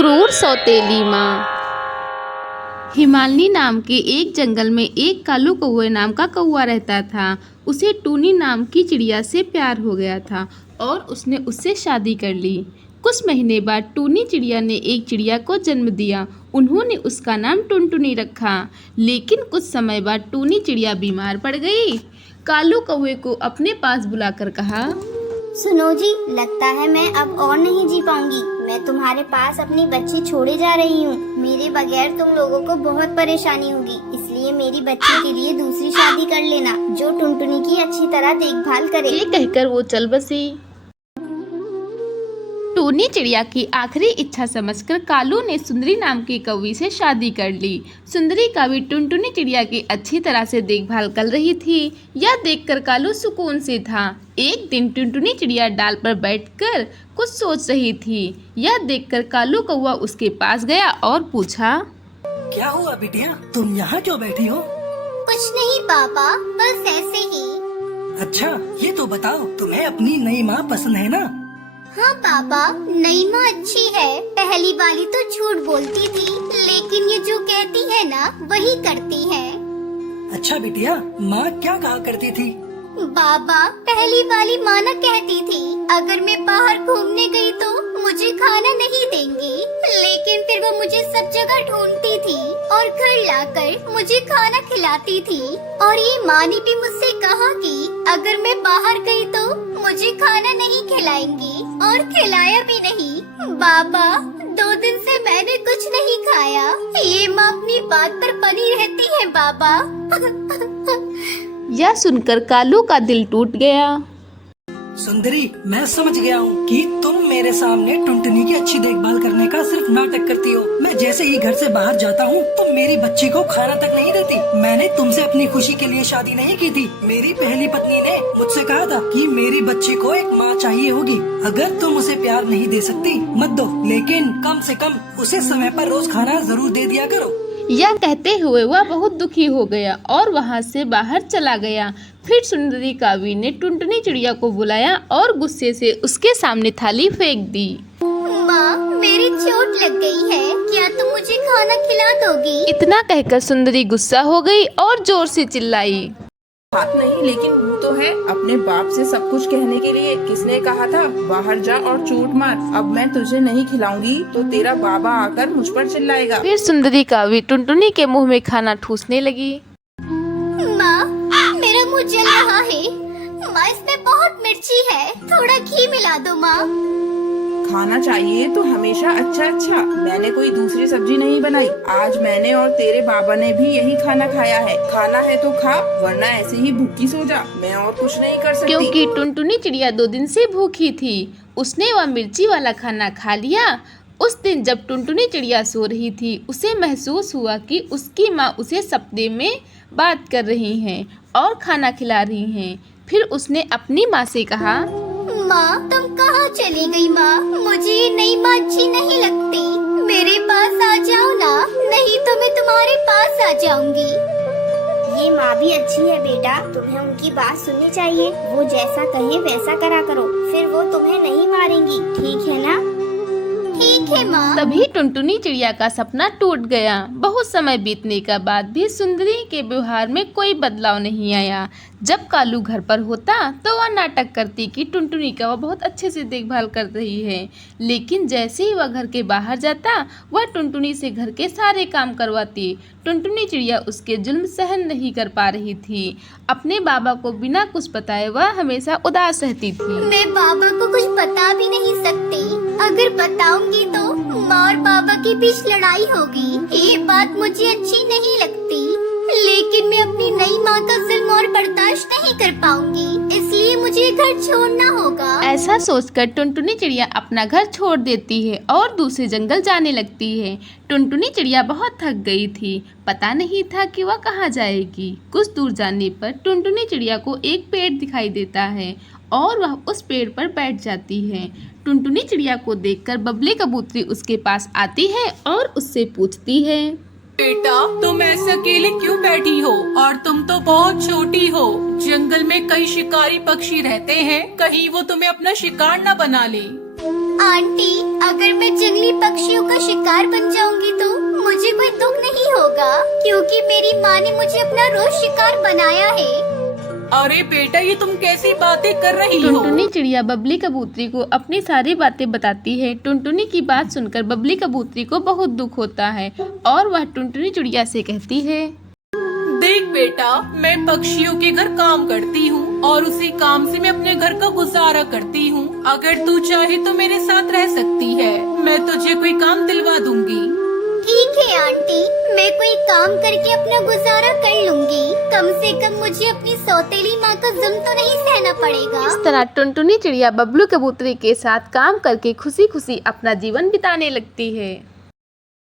क्रूर सौतेली माँ। हिमालनी नाम के एक जंगल में एक कालू कौवे नाम का कौवा रहता था। उसे टूनी नाम की चिड़िया से प्यार हो गया था और उसने उससे शादी कर ली। कुछ महीने बाद टूनी चिड़िया ने एक चिड़िया को जन्म दिया। उन्होंने उसका नाम टुनटुनी रखा। लेकिन कुछ समय बाद टूनी चिड़िया बीमार पड़ गई। कालू कौवे को अपने पास बुलाकर कहा, सुनो जी, लगता है मैं अब और नहीं जी पाऊंगी। मैं तुम्हारे पास अपनी बच्ची छोड़े जा रही हूँ। मेरे बगैर तुम लोगों को बहुत परेशानी होगी, इसलिए मेरी बच्ची के लिए दूसरी शादी कर लेना जो टुनटुनी की अच्छी तरह देखभाल करे। ये कहकर वो चल बसी। टूनी चिड़िया की आखिरी इच्छा समझकर कालू ने सुंदरी नाम की कौवी से शादी कर ली। सुंदरी कौवी टुनटुनी चिड़िया की अच्छी तरह से देखभाल कर रही थी। यह देखकर कालू सुकून से था। एक दिन टुनटुनी चिड़िया डाल पर बैठकर कुछ सोच रही थी। यह देखकर कालू कौवा उसके पास गया और पूछा, क्या हुआ बिटिया, तुम यहाँ क्यों बैठी हो? कुछ नहीं पापा, बस ऐसे ही। अच्छा, ये तो बताओ, तुम्हें अपनी नई माँ पसंद है ना? हाँ पापा, नई माँ अच्छी है। पहली वाली तो झूठ बोलती थी, लेकिन ये जो कहती है ना वही करती है। अच्छा बिटिया, माँ क्या कहा करती थी? बाबा, पहली वाली माँ ना कहती थी अगर मैं बाहर घूमने गई तो मुझे खाना नहीं देंगी, लेकिन फिर वो मुझे सब जगह ढूंढती थी और घर लाकर मुझे खाना खिलाती थी। और ये माँ ने भी मुझसे कहा कि अगर मैं बाहर गई तो मुझे खाना नहीं खिलाएंगी, और खिलाया भी नहीं। बाबा, 2 दिन से मैंने कुछ नहीं खाया। ये माँ अपनी बात पर बनी रहती है बाबा। यह सुनकर कालू का दिल टूट गया। सुंदरी, मैं समझ गया हूँ कि तुम मेरे सामने टुनटुनी की अच्छी देखभाल करने का सिर्फ नाटक करती हो। मैं जैसे ही घर से बाहर जाता हूँ तुम मेरी बच्ची को खाना तक नहीं देती। मैंने तुमसे अपनी खुशी के लिए शादी नहीं की थी। मेरी पहली पत्नी ने मुझसे कहा था कि मेरी बच्ची को एक माँ चाहिए होगी। अगर तुम उसे प्यार नहीं दे सकती मत दो, लेकिन कम से कम उसे समय पर रोज खाना जरूर दे दिया करो। यह कहते हुए वह बहुत दुखी हो गया और वहाँ से बाहर चला गया। फिर सुंदरी कौवी ने टुनटुनी चिड़िया को बुलाया और गुस्से से उसके सामने थाली फेंक दी। माँ, मेरी चोट लग गई है, क्या तुम मुझे खाना खिला दोगी? इतना कहकर सुंदरी गुस्सा हो गई और जोर से चिल्लाई, बात नहीं, लेकिन मुंह तो है अपने बाप से सब कुछ कहने के लिए। किसने कहा था बाहर जा और चोट मार? अब मैं तुझे नहीं खिलाऊंगी तो तेरा बाबा आकर मुझ पर चिल्लाएगा। फिर सुंदरी कौवी टुनटुनी के मुंह में खाना ठूसने लगी। माँ, मेरा मुंह जल रहा है। माँ, इसमें बहुत मिर्ची है, थोड़ा घी मिला दो माँ। खाना चाहिए तो हमेशा अच्छा अच्छा। मैंने कोई दूसरी सब्जी नहीं बनाई। आज मैंने और तेरे बाबा ने भी यही खाना खाया है। खाना है तो खा, वरना ऐसे ही भूखी सो जा। मैं और कुछ नहीं कर सकती। क्योंकि टुनटुनी चिड़िया 2 दिन से भूखी थी, उसने वह मिर्ची वाला खाना खा लिया। उस दिन जब टुनटुनी चिड़िया सो रही थी, उसे महसूस हुआ कि उसकी माँ उसे सपने में बात कर रही हैं और खाना खिला रही हैं। फिर उसने अपनी माँ से कहा, माँ, तुम कहाँ चली गई माँ? मुझे ये नई माँ अच्छी नहीं लगती। मेरे पास आ जाओ ना, नहीं तो मैं तुम्हारे पास आ जाऊंगी। ये माँ भी अच्छी है बेटा, तुम्हें उनकी बात सुननी चाहिए। वो जैसा कहे वैसा करा करो, फिर वो तुम्हें नहीं मारेंगी, ठीक है ना? ठीक है माँ। तभी टुनटुनी चिड़िया का सपना टूट गया। बहुत समय बीतने के बाद भी सुंदरी के व्यवहार में कोई बदलाव नहीं आया। जब कालू घर पर होता तो वह नाटक करती कि टुनटुनी का वह बहुत अच्छे से देखभाल कर रही है, लेकिन जैसे ही वह घर के बाहर जाता वह टुनटुनी से घर के सारे काम करवाती। टुनटुनी चिड़िया उसके जुल्म सहन नहीं कर पा रही थी। अपने बाबा को बिना कुछ बताए वह हमेशा उदास रहती थी। मैं बाबा को कुछ बता भी नहीं सकती। अगर बताऊंगी तो माँ और बाबा के बीच लड़ाई होगी। ये बात मुझे अच्छी नहीं लगती, लेकिन मैं अपनी नई माँ का जुल्म और बर्दाश्त नहीं कर पाऊंगी, इसलिए मुझे घर छोड़ना होगा। ऐसा सोचकर टुनटुनी चिड़िया अपना घर छोड़ देती है और दूसरे जंगल जाने लगती है। टुनटुनी चिड़िया बहुत थक गई थी, पता नहीं था कि वह कहाँ जाएगी। कुछ दूर जाने पर टुनटुनी चिड़िया को एक पेड़ दिखाई देता है और वह उस पेड़ पर बैठ जाती है। टुनटुनी चिड़िया को देखकर बबली कबूतरी उसके पास आती है और उससे पूछती है, बेटा, तुम ऐसे अकेले क्यों बैठी हो? और तुम तो बहुत छोटी हो। जंगल में कई शिकारी पक्षी रहते हैं, कहीं वो तुम्हें अपना शिकार न बना ले। आंटी, अगर मैं जंगली पक्षियों का शिकार बन जाऊंगी तो मुझे कोई दुख नहीं होगा, क्योंकि मेरी माँ ने मुझे अपना रोज शिकार बनाया है। अरे बेटा, ये तुम कैसी बातें कर रही हो? टुनटुनी चिड़िया बबली कबूतरी को अपनी सारी बातें बताती है। टुनटुनी की बात सुनकर बबली कबूतरी को बहुत दुख होता है और वह टुनटुनी चिड़िया से कहती है, देख बेटा, मैं पक्षियों के घर काम करती हूँ और उसी काम से मैं अपने घर का गुजारा करती हूँ। अगर तू चाहे तो मेरे साथ रह सकती है, मैं तुझे कोई काम दिलवा दूंगी। ठीक है आंटी, मैं कोई काम करके अपना गुजारा कर लूंगी। कम से कम मुझे अपनी सौतेली माँ का जुल्म तो नहीं सहना पड़ेगा। इस तरह टुनटुनी चिड़िया बबलू कबूतरी के साथ काम करके खुशी खुशी अपना जीवन बिताने लगती है।